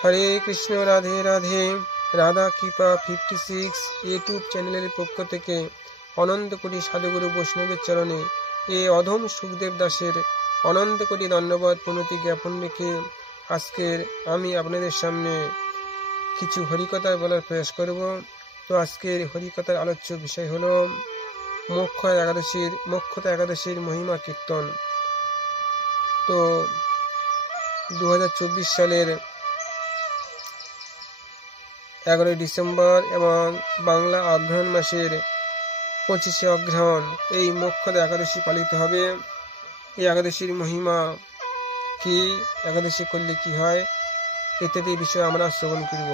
হরে কৃষ্ণ, রাধে রাধে। রাধা কৃপা 56 ইউটিউব চ্যানেলের পক্ষ থেকে অনন্ত কোটি সাধুগুরু বৈষ্ণবের চরণে এ অধম সুখদেব দাসের অনন্ত কোটি ধন্যবাদ প্রণতি জ্ঞাপন রেখে আজকের আমি আপনাদের সামনে কিছু হরিকথা বলার প্রয়াস করব। তো আজকের হরিকথার আলোচ্য বিষয় হলো মোক্ষদা একাদশীর মহিমা কীর্তন। তো 2024 সালের 11 ডিসেম্বর এবং বাংলা অগ্রহায়ণ মাসের 25শে অগ্রহায়ণ এই মোক্ষদা একাদশী পালিত হবে। এই একাদশীর মহিমা কি, একাদশী করলে কি হয় ইত্যাদি বিষয়ে আমরা শ্রবণ করব।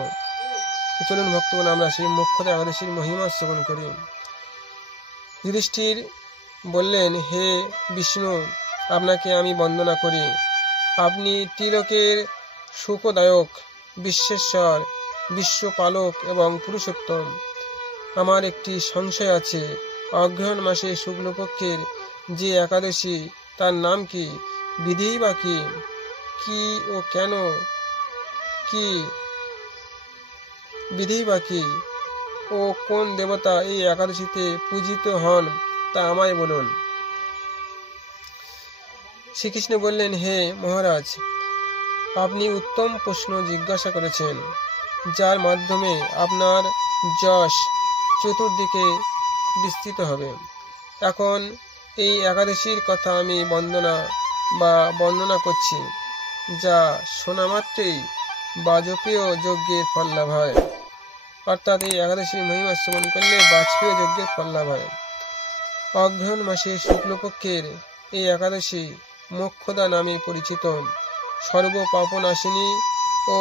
চলুন ভক্তগণ, আমরা সেই মোক্ষদা একাদশীর মহিমা শ্রবণ করি। যুধিষ্ঠির বললেন, হে বিষ্ণু, আপনাকে আমি বন্দনা করি। আপনি ত্রিলোকের সুখদায়ক, বিশ্বেশ্বর, বিশ্বপালক এবং পুরুষোত্তম। আমার একটি সংশয় আছে, অগ্রহায়ণ মাসে শুক্লপক্ষের যে একাদশী তার নাম কি, বিধি বা কি, কি ও কেন, কি বিধি বা কি ও কোন দেবতা এই একাদশীতে পূজিত হন তা আমায় বলুন। শ্রীকৃষ্ণ বললেন, হে মহারাজ, আপনি উত্তম প্রশ্ন জিজ্ঞাসা করেছেন, যার মাধ্যমে আপনার যশ চতুর্দিকে বিস্তৃত হবে। এখন এই একাদশীর কথা আমি বর্ণনা করছি, যা শোনা মাত্রই বাজপেয় যজ্ঞের ফল লাভ হয়। অর্থাৎ এই একাদশীর মহিমা শ্রবণ করলে বাজপেয় যজ্ঞের ফল লাভ হয়। অগ্রহায়ণ মাসে শুক্লপক্ষের এই একাদশী মোক্ষদা নামে পরিচিত। সর্বপাপনাশিনী ও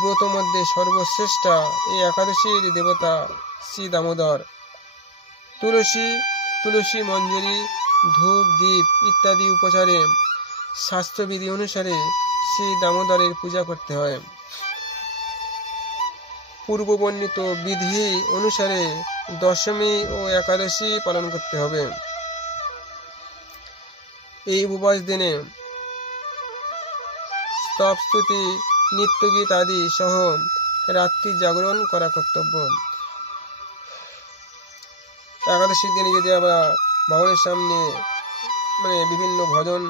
ব্রত মধ্যে সর্বশ্রেষ্ঠা এই একাদশীর দেবতা শ্রী দামোদর। তুলসী মঞ্জরি, ধূপ, দীপ ইত্যাদি উপচারে শাস্ত্রবিধি অনুসারে শ্রী দামোদরের পূজা করতে হয়। পূর্ববর্ণিত বিধি অনুসারে দশমী ও একাদশী পালন করতে হবে। এই উপবাস দিনে স্তব, স্তুতি, নিত্যগীত আদি সহ রাত্রি জাগরণ করা কর্তব্য। একাদশীর দিনে যদি আমরা ভগবানের সামনে বিভিন্ন ভজন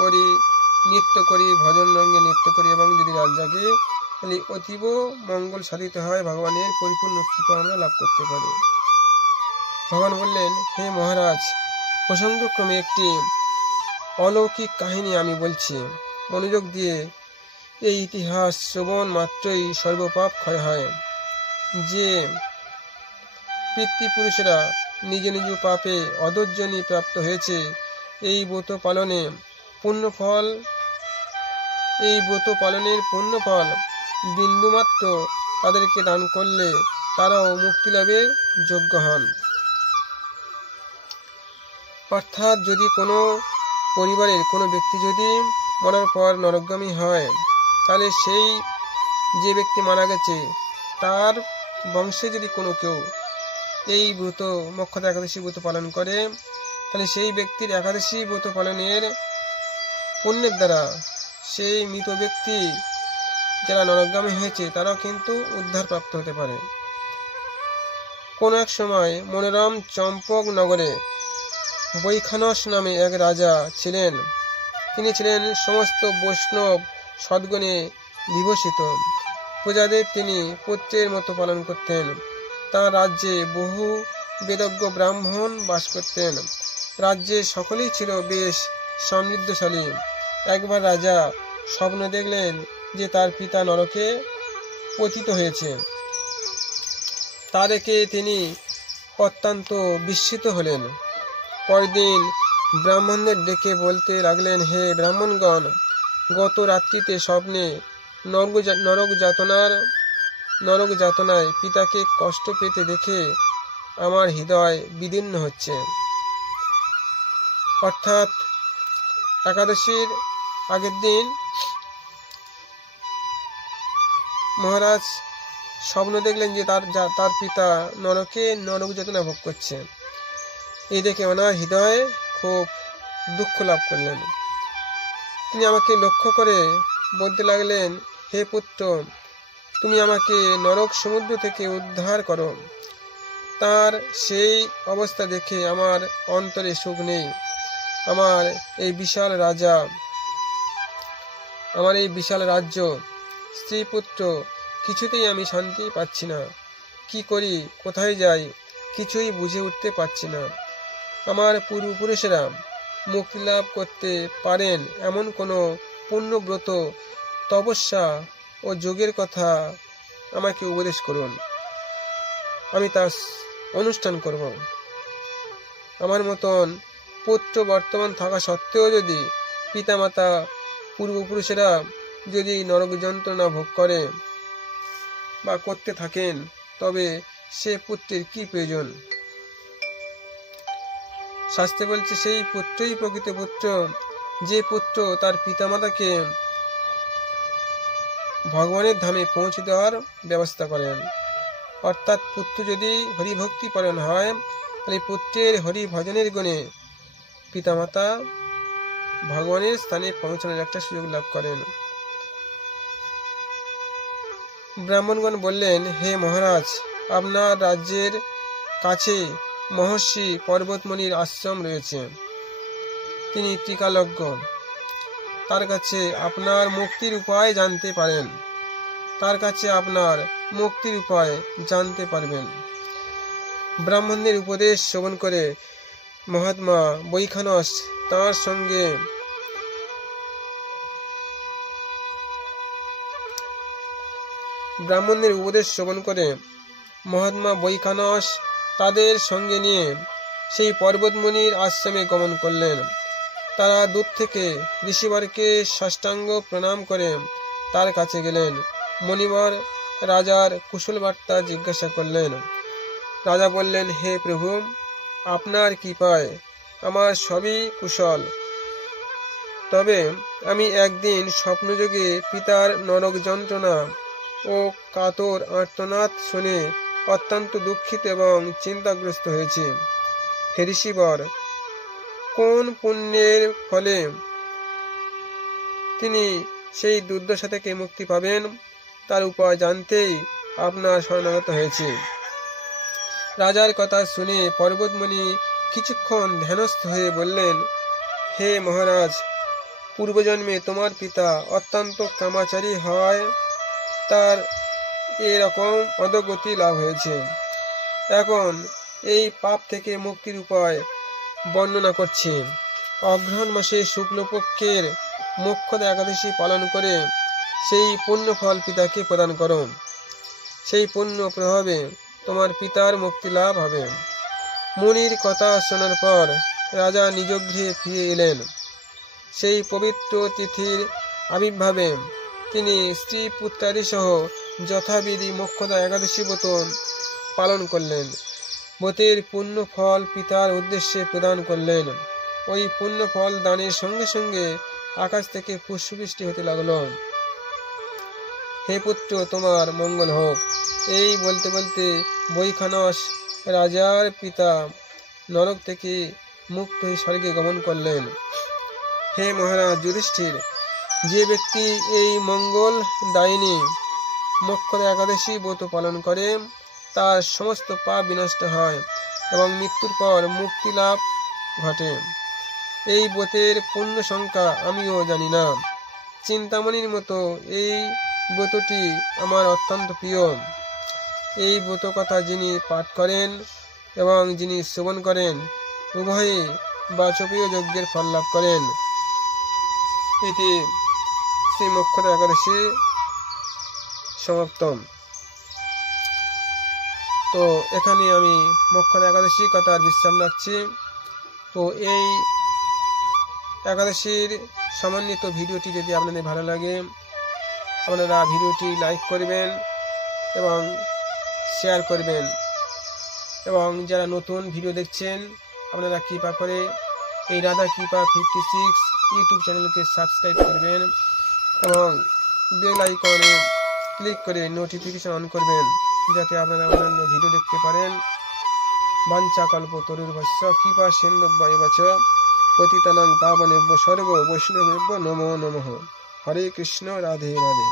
করি, নৃত্য করি, ভজন রঙ্গে নৃত্য করি এবং যদি রাত জাগি, তাহলে অতীব মঙ্গল সাধিত হয়, ভগবানের পরিপূর্ণ কৃপা আমরা লাভ করতে পারি। ভগবান বললেন, হে মহারাজ, প্রসঙ্গক্রমে একটি অলৌকিক কাহিনী আমি বলছি। মনোযোগ দিয়ে এই ইতিহাস শ্রবণ মাত্রই সর্বপাপ ক্ষয় হয়। যে পিতৃপুরুষেরা নিজ নিজ পাপে অধৈর্যনি প্রাপ্ত হয়েছে, এই ব্রত পালনের পুণ্যফল বিন্দুমাত্র তাদেরকে দান করলে তারাও মুক্তি লাভের যোগ্য হন। অর্থাৎ যদি কোনো পরিবারের কোনো ব্যক্তি যদি মরার পর নরকগামী হয়, তাহলে যে ব্যক্তি মারা গেছে তার বংশে যদি কোনো কেউ এই ব্রত মোক্ষদা একাদশী ব্রত পালন করে, তাহলে সেই ব্যক্তির একাদশী ব্রত পালনের পুণ্যের দ্বারা সেই মৃত ব্যক্তি যারা নরকগামী হয়েছে তারাও কিন্তু উদ্ধার প্রাপ্ত হতে পারে। কোন এক সময় মনোরম চম্পক নগরে বৈখানস নামে এক রাজা ছিলেন। তিনি ছিলেন সমস্ত বৈষ্ণব সদ্গুণে বিভূষিত। প্রজাদের তিনি পুত্রের মতো পালন করতেন। তাঁর রাজ্যে বহু বেদজ্ঞ ব্রাহ্মণ বাস করতেন। রাজ্যে সকলেই ছিল বেশ সমৃদ্ধশালী। একবার রাজা স্বপ্ন দেখলেন যে তার পিতা নরকে পতিত হয়েছে। তা দেখে তিনি অত্যন্ত বিস্মিত হলেন। পরদিন ব্রাহ্মণদের ডেকে বলতে লাগলেন, হে ব্রাহ্মণগণ, গত রাত্রিতে স্বপ্নে নরক যাতনায় পিতাকে কষ্ট পেতে দেখে আমার হৃদয় বিদীর্ণ হচ্ছে। অর্থাৎ একাদশীর আগের দিন মহারাজ স্বপ্ন দেখলেন যে তার পিতা নরক যাতনা ভোগ করছে। এই দেখে ওনার হৃদয়ে খুব দুঃখ লাভ করলেন। তিনি আমাকে লক্ষ্য করে বলতে লাগলেন, হে পুত্র, তুমি আমাকে নরক সমুদ্র থেকে উদ্ধার করো। তার সেই অবস্থা দেখে আমার অন্তরে সুখ নেই। আমার এই বিশাল রাজ্য, স্ত্রী পুত্র, কিছুতেই আমি শান্তি পাচ্ছি না। কি করি, কোথায় যাই, কিছুই বুঝে উঠতে পারছি না। আমার পূর্বপুরুষেরা মুক্তি লাভ করতে পারেন এমন কোনো পুণ্যব্রত, তপস্যা ও যোগের কথা আমাকে উপদেশ করুন, আমি তার অনুষ্ঠান করব। আমার মতন পুত্র বর্তমান থাকা সত্ত্বেও যদি পিতামাতা পূর্বপুরুষেরা যদি নরক যন্ত্রণা ভোগ করে বা করতে থাকেন, তবে সে পুত্রের কি প্রয়োজন? শাস্ত্রে বলছে সেই পুত্রই প্রকৃত পুত্র, যে পুত্র তার পিতামাতাকে ভগবানের ধামে পৌঁছে দেওয়ার ব্যবস্থা করেন। অর্থাৎ পুত্র যদি হরিভক্তি পরায়ণ হয়, তাহলে পুত্রের হরি ভজনের গুণে পিতামাতা ভগবানের স্থানে পৌঁছানোর একটা সুযোগ লাভ করেন। ব্রাহ্মণগণ বললেন, হে মহারাজ, আপনার রাজ্যের কাছে মহর্ষি পর্বতমণির আশ্রম রয়েছে। তিনি ত্রিকালজ্ঞ। তার কাছে আপনার মুক্তির উপায় জানতে পারবেন। ব্রাহ্মণদের উপদেশ শ্রবণ করে মহাত্মা বৈখানস তাঁর সঙ্গে তাদের সঙ্গে নিয়ে সেই পর্বতমুনির আশ্রমে গমন করলেন। তারা দূর থেকে ঋষিবরকে সাষ্টাঙ্গ প্রণাম করে তার কাছে গেলেন। মণিবর রাজার কুশল বার্তা জিজ্ঞাসা করলেন। রাজা বললেন, হে প্রভু, আপনার কৃপায় আমার সবই কুশল। তবে আমি একদিন স্বপ্নযোগে পিতার নরক যন্ত্রণা ও কাতর আর্তনাদ শুনে অত্যন্ত দুঃখিত এবং চিন্তাগ্রস্ত হয়েছি। হে ঋষিবর, কোন পুণ্যের ফলে তিনি সেই দুর্দশা থেকে মুক্তি পাবেন, তার উপায় জানতেই আপনার শরণাগত হয়েছি। রাজার কথা শুনে পর্বতমণি কিছুক্ষণ ধ্যানস্থ হয়ে বললেন, হে মহারাজ, পূর্বজন্মে তোমার পিতা অত্যন্ত কামাচারী হওয়ায় তার এরকম অধোগতি লাভ হয়েছে। এখন এই পাপ থেকে মুক্তির উপায় বর্ণনা করছি। অগ্রহায়ণ মাসে শুক্লপক্ষের মোক্ষদা একাদশী পালন করে সেই পুণ্য ফল পিতাকে প্রদান করো। সেই পুণ্য প্রভাবে তোমার পিতার মুক্তি লাভ হবে। মুনির কথা শোনার পর রাজা নিজ গৃহে ফিরে এলেন। সেই পবিত্র তিথির আবির্ভাবে তিনি স্ত্রী পুত্রাদি সহ যথাবিধি মোক্ষদা একাদশী ব্রত পালন করলেন। ব্রতের পুণ্য ফল পিতার উদ্দেশ্যে প্রদান করলেন। ওই পুণ্য ফল দানের সঙ্গে সঙ্গে আকাশ থেকে পুষ্পবৃষ্টি হতে লাগল। হে পুত্র, তোমার মঙ্গল হোক। এই বলতে বলতে বৈখানস রাজার পিতা নরক থেকে মুক্ত হয়ে স্বর্গে গমন করলেন। হে মহারাজ যুধিষ্ঠির, যে ব্যক্তি এই মঙ্গল দায়িনী মোক্ষদা একাদশী ব্রত পালন করে, তার সমস্ত পাপ বিনষ্ট হয় এবং মৃত্যুর পর মুক্তি লাভ ঘটে। এই ব্রতের পূর্ণ সংখ্যা আমিও জানি না। চিন্তামণির মতো এই ব্রতটি আমার অত্যন্ত প্রিয়। এই ব্রত কথা যিনি পাঠ করেন এবং যিনি শ্রবণ করেন, উভয়ে বাচপীয় যজ্ঞের ফল লাভ করেন। এটি শ্রী মোক্ষদা একাদশী সমাপ্তম। তো এখানে আমি মোক্ষদা একাদশী কথার বিশ্রাম রাখছি। তো এই একাদশীর সমন্বিত ভিডিওটি যদি আপনাদের ভালো লাগে, আপনারা ভিডিওটি লাইক করবেন এবং শেয়ার করবেন, এবং যারা নতুন ভিডিও দেখছেন আপনারা কৃপা করে এই রাধা কৃপা 56 ইউটিউব চ্যানেলকে সাবস্ক্রাইব করবেন এবং বেল আইকনে ক্লিক করে নোটিফিকেশন অন করবেন, যাতে আপনারা অন্যান্য ভিডিও দেখতে পারেন। বাঞ্ছা কল্পতরুর্ভস্য কৃপা সিন্ধুভ্য এব চ পতিতানাং পাবনেভ্যো সর্ব বৈষ্ণবেভ্যো নমো নমঃ। হরে কৃষ্ণ, রাধে রাধে।